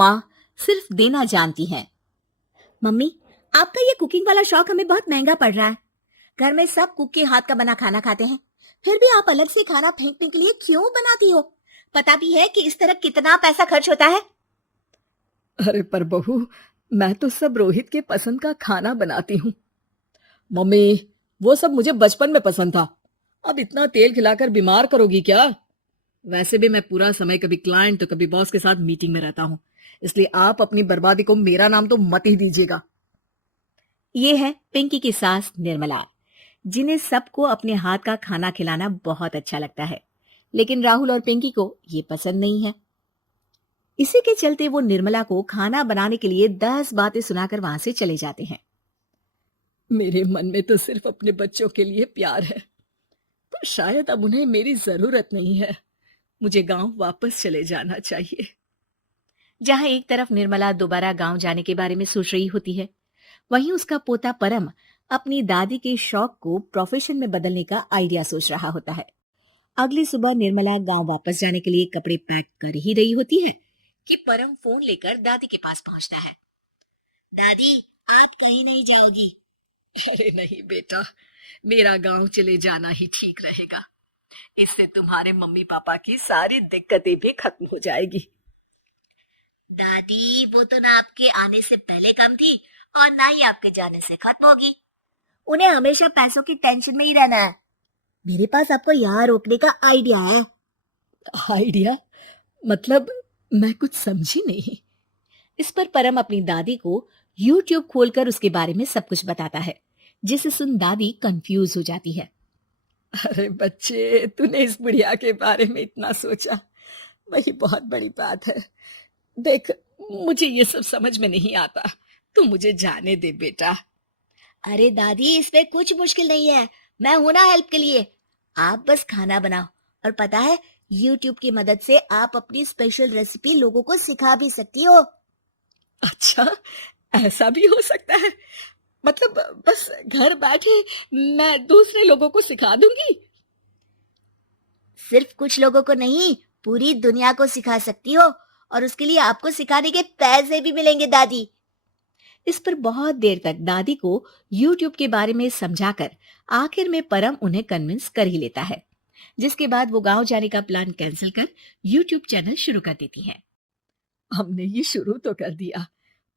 माँ सिर्फ देना जानती हैं। मम्मी, आपका ये कुकिंग वाला शौक हमें बहुत महंगा पड़ रहा है। घर में सब कुक के हाथ का बना खाना खाते हैं, फिर भी आप अलग से खाना फेंकने के लिए क्यों बनाती हो? पता भी है कि इस तरह कितना पैसा खर्च होता है। अरे पर बहू, मैं तो सब रोहित के पसंद का खाना बनाती हूँ। मम्मी, वो सब मुझे बचपन में पसंद था। अब इतना तेल खिलाकर बीमार करोगी क्या? वैसे भी मैं पूरा समय कभी क्लाइंट तो कभी बॉस के साथ मीटिंग में रहता हूँ, इसलिए आप अपनी बर्बादी को मेरा नाम तो मत ही दीजिएगा। ये है पिंकी की सास निर्मला, जिन्हें सबको अपने हाथ का खाना खिलाना बहुत अच्छा लगता है, लेकिन राहुल और पिंकी को ये पसंद नहीं है। इसी के चलते वो निर्मला को खाना बनाने के लिए 10 बातें सुनाकर वहां से चले जाते हैं। मेरे मन में तो सिर्फ अपने बच्चों के लिए प्यार है, पर शायद अब उन्हें मेरी जरूरत नहीं है। मुझे गांव वापस चले जाना चाहिए। जहां एक तरफ निर्मला दोबारा गांव जाने के बारे में सोच रही होती है, वहीं उसका पोता परम अपनी दादी के शौक को प्रोफेशन में बदलने का आइडिया सोच रहा होता है। अगली सुबह निर्मला गांव वापस जाने के लिए कपड़े पैक कर ही रही होती है कि परम फोन लेकर दादी के पास पहुंचता है। दादी, आप कहीं नहीं जाओगी? अरे नहीं बेटा, मेरा गांव चले जाना ही ठीक रहेगा। इससे तुम्हारे मम्मी पापा की सारी दिक्कतें भी खत्म हो जाएगी। दादी, वो तो ना आपके आने से पहले कम थी और ना ही आपके जाने से खत्म होगी। उन्हें हमेशा पैसों की टेंशन में ही रहना है। मेरे पास आपको यहाँ रोकने का आइडिया है। आइडिया? मतलब मैं कुछ समझी नहीं। इस पर परम अपनी दादी को YouTube खोलकर उसके बारे में सब कुछ बताता है, जिसे सुन दादी कंफ्यूज हो जाती है। अरे बच्चे, तूने इस बुढ़िया के बारे में इतना सोचा, वही बहुत बड़ी बात है। देख, मुझे ये सब समझ में नहीं आता, तू मुझे जाने दे बेटा। अरे दादी, इसमें कुछ मुश्किल नहीं है, मैं हूं ना हेल्प के लिए। आप बस खाना बनाओ, और पता है YouTube की मदद से आप अपनी स्पेशल रेसिपी लोगों को सिखा भी सकती हो। अच्छा, ऐसा भी हो सकता है? मतलब बस घर बैठे मैं दूसरे लोगों को सिखा दूंगी? सिर्फ कुछ लोगों को नहीं, पूरी दुनिया को सिखा सकती हो, और उसके लिए आपको सिखाने के पैसे भी मिलेंगे दादी। इस पर बहुत देर तक दादी को YouTube के बारे में समझाकर आखिर में परम उन्हें कन्विंस कर ही लेता है, जिसके बाद वो गांव जाने का प्लान कैंसिल कर YouTube चैनल शुरू कर देती है। हमने ये शुरू तो कर दिया,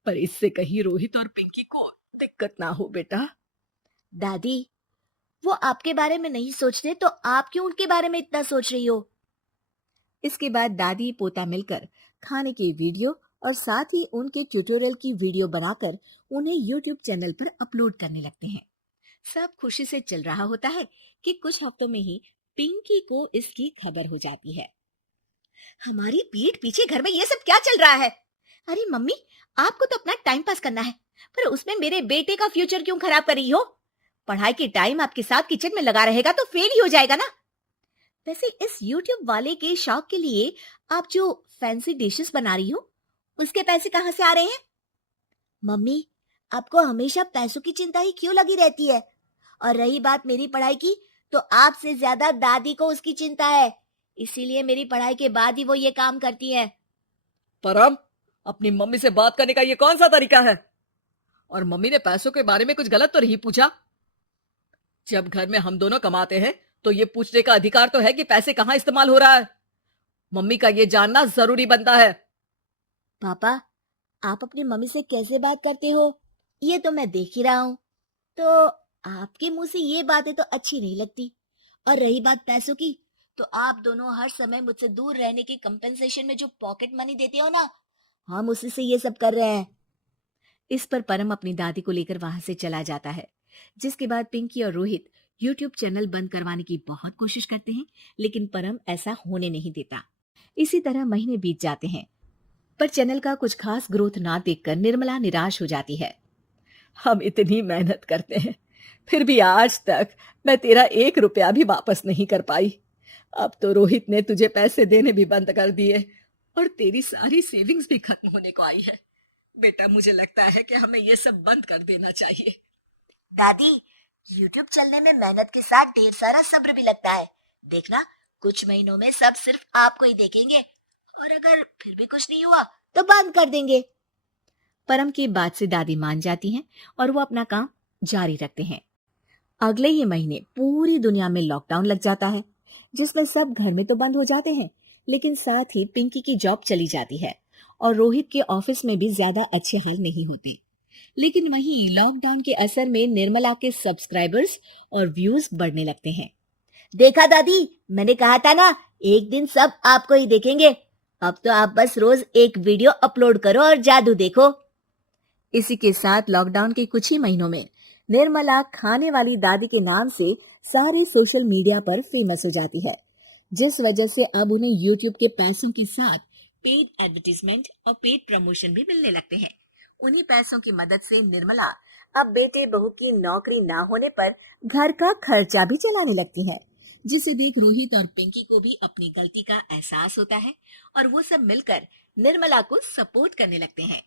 पर इससे कहीं रोहित और पिंकी को दिक्कत ना हो बेटा। दादी, वो आपके बारे में नहीं सोचते तो आप क्यों उनके बारे में इतना सोच रही हो? इसके बाद दादी पोता मिलकर खाने की वीडियो और साथ ही उनके ट्यूटोरियल की वीडियो बनाकर उन्हें YouTube चैनल पर अपलोड करने लगते हैं। सब खुशी से चल रहा होता है कि कुछ हफ्तों में ही पिंकी को इसकी खबर हो जाती है। हमारी पीठ पीछे घर में ये सब क्या चल रहा है? अरे मम्मी, आपको तो अपना टाइम पास करना है, पर उसमें मेरे बेटे का फ्यूचर क्यों खराब कर रही हो? पढ़ाई के टाइम आपके साथ किचन में लगा रहेगा तो फेल ही हो जाएगा ना। वैसे इस YouTube वाले के शौक के लिए आप जो फैंसी डिशेस बना रही हो, उसके पैसे कहाँ से आ रहे हैं? मम्मी, आपको हमेशा पैसों की चिंता ही क्यों लगी रहती है? और रही बात मेरी पढ़ाई की, तो आपसे ज्यादा दादी को उसकी चिंता है, इसीलिए मेरी पढ़ाई के बाद ही वो ये काम करती है। परम, अपनी मम्मी से बात करने का ये कौन सा तरीका है? और मम्मी ने पैसों के बारे में कुछ गलत तो नहीं पूछा? जब घर में हम दोनों कमाते हैं तो ये पूछने का अधिकार तो है कि पैसे कहाँ इस्तेमाल हो रहा है। मम्मी का ये जानना जरूरी बनता है। पापा, आप अपनी मम्मी से कैसे बात करते हो, ये तो मैं देख ही रहा हूँ। तो आपके मुंह से ये बातें तो अच्छी नहीं लगती। और रही बात पैसों की, तो आप दोनों हर समय मुझसे दूर रहने की कंपेंसेशन में जो पॉकेट मनी देते हो ना, हम उसी से ये सब कर रहे हैं। इस पर परम अपनी दादी को लेकर वहां से चला जाता है, जिसके बाद पिंकी और रोहित YouTube चैनल बंद करवाने की बहुत कोशिश करते हैं, लेकिन परम ऐसा होने नहीं देता। इसी तरह महीने बीत जाते हैं, पर चैनल का कुछ खास ग्रोथ ना देखकर निर्मला निराश हो जाती है। हम इतनी मेहनत करते हैं, फिर भी आज तक मैं तेरा 1 रुपया भी वापस नहीं कर पाई। अब तो रोहित ने तुझे पैसे देने भी बंद कर दिए और तेरी सारी सेविंग्स भी खत्म होने को आई है। बेटा, मुझे लगता है कि हमें ये सब बंद कर देना चाहिए। दादी, YouTube चलने में मेहनत के साथ ढेर सारा सब्र भी लगता है। देखना, कुछ महीनों में सब सिर्फ आपको ही देखेंगे, और अगर फिर भी कुछ नहीं हुआ तो बंद कर देंगे। परम की बात से दादी मान जाती हैं और वो अपना काम जारी रखते हैं। अगले ही महीने पूरी दुनिया में लॉकडाउन लग जाता है, जिसमें सब घर में तो बंद हो जाते हैं, लेकिन साथ ही पिंकी की जॉब चली जाती है और रोहित के ऑफिस में भी ज्यादा अच्छे हाल नहीं होते। लेकिन वहीं लॉकडाउन के असर में निर्मला के सब्सक्राइबर्स और व्यूज बढ़ने लगते हैं। देखा दादी, मैंने कहा था ना, एक दिन सब आपको ही देखेंगे। अब तो आप बस रोज एक वीडियो अपलोड करो और जादू देखो। इसी के साथ लॉकडाउन के कुछ ही महीनों में निर्मला खाने वाली दादी के नाम से सारे सोशल मीडिया पर फेमस हो जाती है, जिस वजह से अब उन्हें यूट्यूब के पैसों के साथ पेड एडवर्टीजमेंट और पेड प्रमोशन भी मिलने लगते हैं। उन्हीं पैसों की मदद से निर्मला अब बेटे बहू की नौकरी ना होने पर घर का खर्चा भी चलाने लगती है, जिसे देख रोहित और पिंकी को भी अपनी गलती का एहसास होता है और वो सब मिलकर निर्मला को सपोर्ट करने लगते हैं।